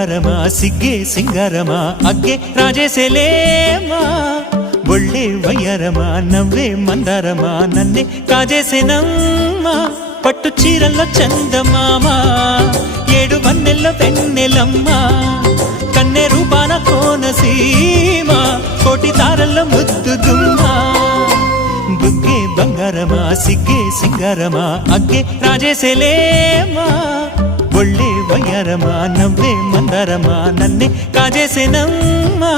బంగారమా సిగ్గే సింగారమా అగ్గే రాజేసేలేమా ఒళ్ళే వయ్యారమా నవ్వే మందారమా నన్నే కాజేసేనమ్మా పట్టు చీరల్లో చందమామా ఏడు వన్నెల్లో వెన్నెలమ్మా కన్నె రూపాన కోనసీమ కోటి తారల్లో ముద్దుదుమ్మా బుగ్గే బంగారమా సిగ్గే సింగారమా అగ్గే రాజేసేలేమా ఒళ్ళే వయ్యారమా నవ్వే మందారమా నన్నే కాజేసేనమ్మా